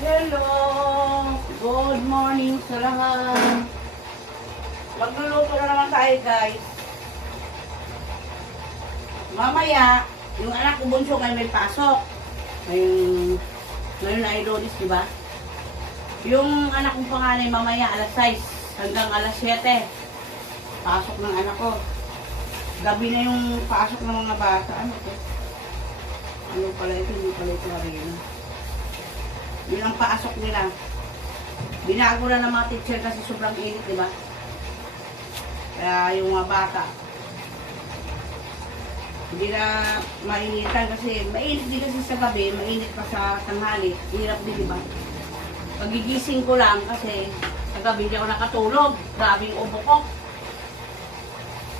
Hello! Good morning sa lahat. Magluluto na naman tayo guys. Mamaya, yung anak ko bunso ngayon may pasok. Ngayon, ngayon ay Lolis, di ba? Yung anak kong panganay mamaya alas 6 hanggang alas 7. Pasok ng anak ko. Gabi na yung pasok ng mga bata. Ano to? Ano pala ito? Hindi pala ito harina. Yun ang pasok nila. Binago na ng mga teacher kasi sobrang init, di ba? Kaya yung mga bata, hindi na mainitan kasi mainit din kasi sa gabi, mainit pa sa tanghali. Hirap din, di ba? Pagigising ko lang kasi sa gabi hindi ako nakatulog. Grabe yung ubo ko.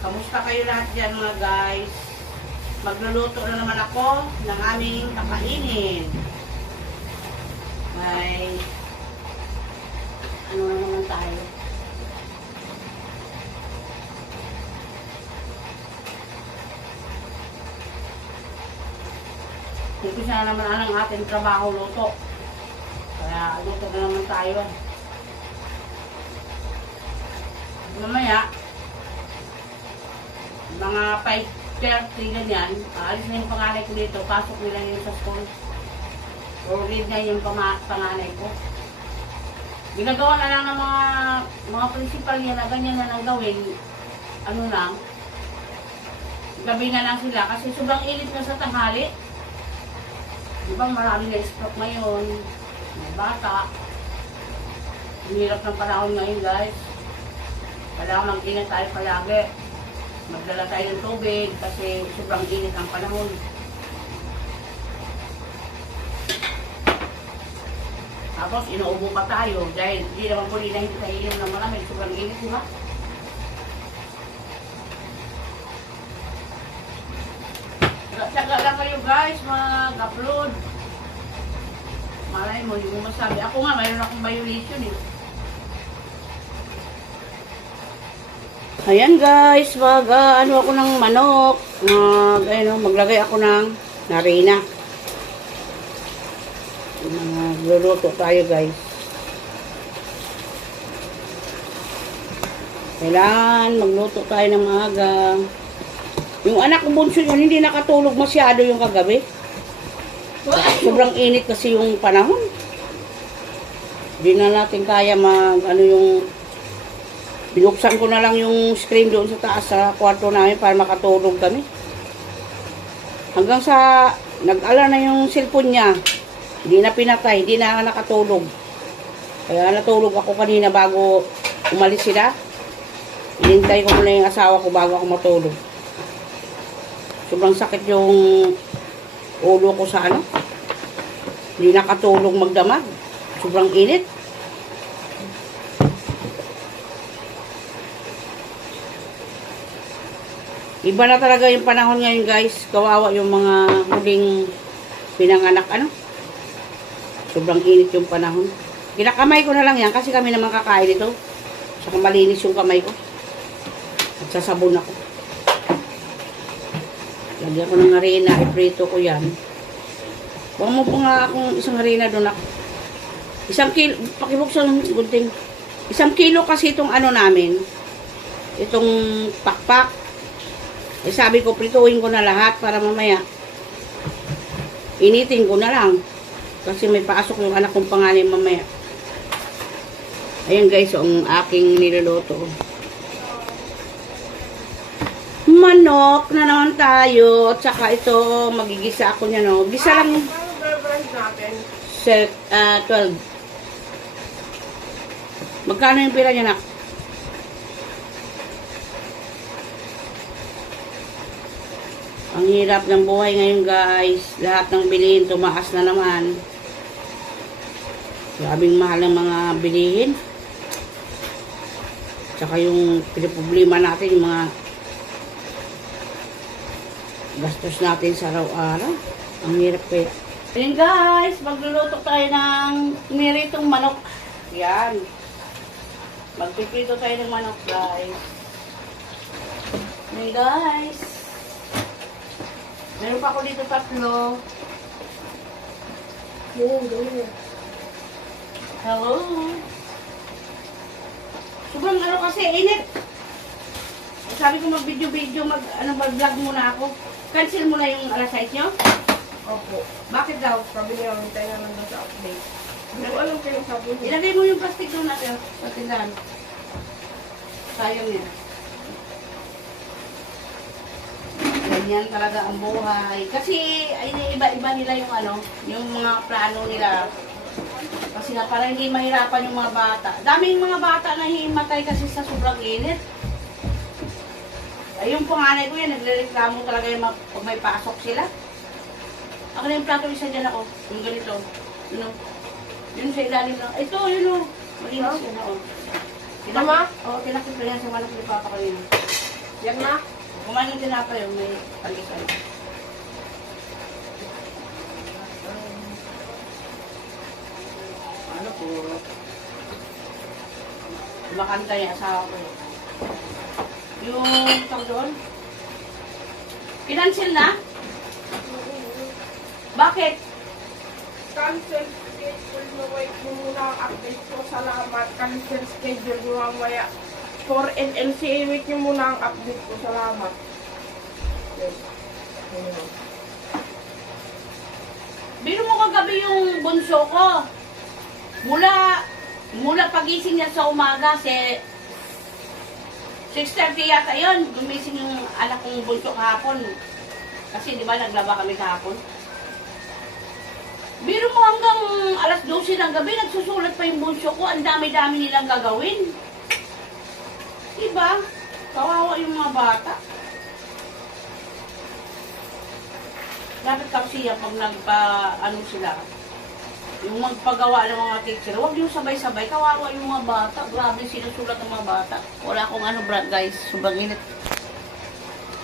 Kamusta kayo lahat dyan mga guys? Magluluto na naman ako ng aming kakainin. May ano na naman tayo. Umpisa na naman ang ating trabaho luto. Kaya luto na naman tayo. Mamaya, mga 5.30 ganyan, aalis na yung panganay ko dito, pasok nila yun sa school. Read na yung panganay ko. Ginagawa na lang ng mga mga principal niya na ganyan na lang gawin. Ano lang, gabi na lang sila kasi sobrang init na sa tanghali. Di ba marami na stroke ngayon, mga bata. Ang ng panahon ngayon guys. Kailangan mag-ingat tayo palagi. Magdala tayo ng tubig kasi sobrang init ang panahon. Tapos inuubo pa tayo dahil hindi naman po na inom ng malamig. Sobrang init, di ba? Tsaga lang kayo guys, mag-upload. Malay mo, yung masabi. Ako nga, mayroon akong violation eh. Ayan guys, mag ah, ano ako ng manok. Mag, ano, maglagay ako ng narina. Magluluto tayo guys. Kailangan magluto tayo ng maaga. Yung anak ko bunso yun, hindi nakatulog masyado yung kagabi. Sobrang init kasi yung panahon. Hindi na natin kaya mag, ano yung, binuksan ko na lang yung screen doon sa taas sa kwarto namin para makatulog kami. Hanggang sa, nag-ala na yung cellphone niya. Hindi na pinatay, hindi na nakatulog. Kaya natulog ako kanina bago umalis sila. Inintay ko muna yung asawa ko bago ako matulog. Sobrang sakit yung ulo ko sa ano. Hindi nakatulog magdamag. Sobrang init. Iba na talaga yung panahon ngayon guys. Kawawa yung mga huling pinanganak ano. Sobrang init yung panahon. Kinakamay ko na lang yan kasi kami naman kakain ito. Saka malinis yung kamay ko. At sasabon ako. Lagyan ko ng harina, iprito ko yan. Huwag mo po nga akong isang harina doon ako. Isang kilo, pakibuksan ng gunting. Isang kilo kasi itong ano namin. Itong pakpak. Eh sabi ko, prituin ko na lahat para mamaya. Initin ko na lang. Kasi may pasok yung anak kong pangalan mamaya. Ayan guys, ang aking niluluto. Manok na naman tayo. At saka ito, magigisa ako niya, no? Gisa lang set, ah, 12. Magkano yung pila niya, nak? Ang hirap ng buhay ngayon, guys. Lahat ng bilihin, tumaas na naman. Grabing mahal ng mga bilihin. Tsaka yung pinaproblema natin, yung mga gastos natin sa araw-araw. Ang hirap kaya. Ayan guys, magluluto tayo ng niritong manok. Yan. Magpiprito tayo ng manok guys. Ayan guys. Meron pa ako dito tatlo. Ganyan, ganyan. Hello. Sobrang ano kasi, init. Sabi ko mag-video-video, mag, ano, mag-vlog muna ako. Cancel mo na yung alas 6 nyo? Opo. Bakit daw? Sabi niya, hintay na lang sa update. Hindi ko alam kayo sabi niya. Ilagay mo yung plastic doon natin sa tindahan. Sayang yan. Ganyan talaga ang buhay. Kasi ay iba-iba nila yung ano, yung mga plano nila. Kasi nga para hindi mahirapan yung mga bata. Daming mga bata na himatay kasi sa sobrang init. Ay, yung panganay ko yan, nagre-reklamo talaga yung pag may pasok sila. Ako na yung plato isa dyan ako. Yung ganito. Yun o. Yun sa ilalim lang. Ito, yun o. Malinis yun o. Tama? Oo, tinakip ko yan sa manok ni Papa ko yun. Yan na. Kumain ng tinapay yung may palisan. Ano po? Makanta yung asawa ko. Yung tawag doon? Pinansel na? Bakit? Cancel schedule mo. Wait mo muna ang update ko. Salamat. Cancel schedule mo mamaya. For NLCA, wait nyo muna ang update ko. Salamat. Yes. Ayun. Bino mo kagabi yung bunso ko. Mula, mula pagising niya sa umaga, si 6.30 yata yun, gumising yung anak kong bunso kahapon. Kasi di ba naglaba kami kahapon. Biro mo hanggang alas 12 ng gabi, nagsusulat pa yung bunso ko, ang dami-dami nilang gagawin. Diba? Kawawa yung mga bata. Dapat kasi yan pag nagpa, ano sila, yung magpagawa ng mga teacher, huwag yung sabay-sabay, kawawa yung mga bata. Grabe sinusulat ng mga bata. Wala akong ano, bra- guys, sobrang init.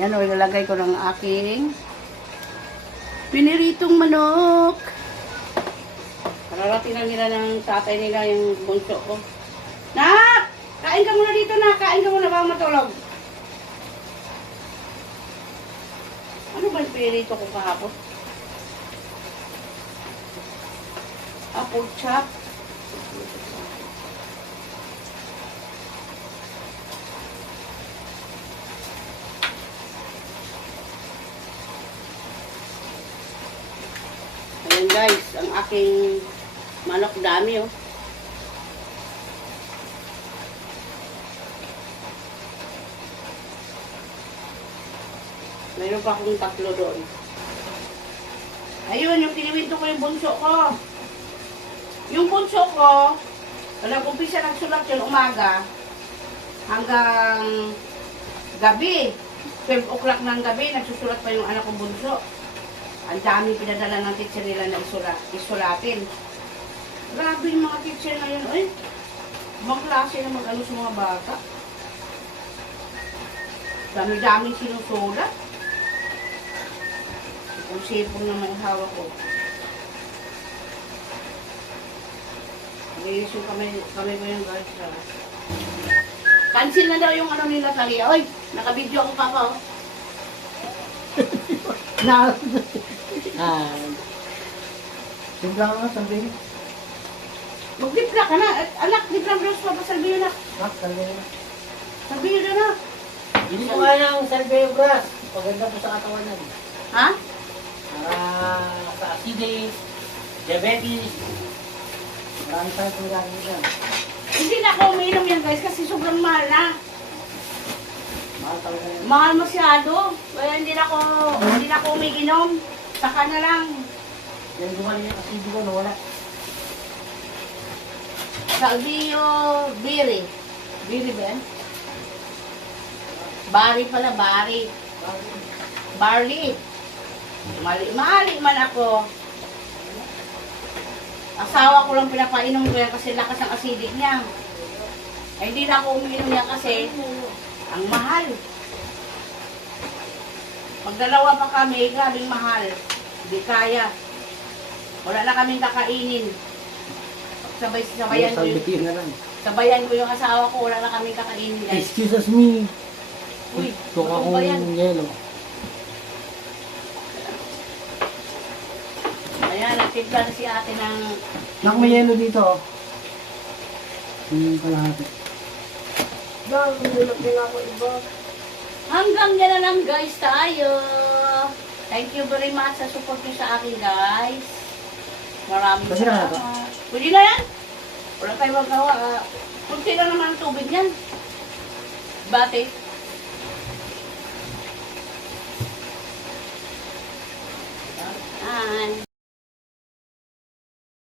Yan o, ilalagay ko ng aking piniritong manok. Kararating na nila ng tatay nila yung bunso ko. Nak! Kain ka muna dito na, kain ka muna bago matulog. Ano ba yung pinirito ko kahapon? Apple chop. Ayan guys, ang aking manok dami oh. Mayroon pa akong tatlo doon. Ayun, yung piniwinto ko yung bunso ko. Yung bunso ko, nag-umpisa nagsulat yun umaga hanggang gabi. 12 o'clock ng gabi, nagsusulat pa yung anak kong bunso. Ang dami pinadala ng teacher nila na isula, isulatin. Grabe yung mga teacher ngayon. Ay, ibang klase na mag-ano sa mga bata. Dami-dami sinusulat. Kung sipon na may hawak ko. Nag-iis yung kamay, kamay ko yung guys. Cancel na daw yung ano nila Talia. Oy, nakabidyo ako papa. Oh. Na. Ah. Tingnan nga sabi. Magdipla ka na. At, Anak, dipla bros pa pa salbiyo na. Mak, sabi. Salbiyo na na. Hindi ko nga ng Salveo Brass. Paganda po sa katawan yan. Ha? Para sa acidic, diabetes. Marami tayo pong gamit yan. Hindi na ako umiinom yan guys kasi sobrang mahal na. Mahal talaga yan. Mahal masyado. Kaya hindi na ako, hindi na ako umiinom. Saka na lang. Yan gumaling yung acidic ko, nawala. Salbiyo, biri. Biri ba yan? Bari pala, bari. Barley. Mali, mali man ako. Asawa ko lang pinapainom ko yan kasi lakas ang acidic niya. Ay, hindi na ako umiinom yan kasi ang mahal. Pag dalawa pa kami, grabing mahal. Hindi kaya. Wala na kaming kakainin. Sabay, sabayan ko yung, sabayan ko yung asawa ko, wala na kaming kakainin guys. Excuse me. Uy, ba yan? akong yelo. Ayan, nagtimpla na si ate ng... Nak, may yelo dito. oh. Yung kalahati. Dahil hindi na pinako iba. Hanggang dyan na lang guys tayo. Thank you very much sa support niyo sa akin guys. Maraming Kasi na to? salamat. Pwede na yan. Wala tayo magawa. Uh, kunti lang naman ang tubig yan. Bate. Yan.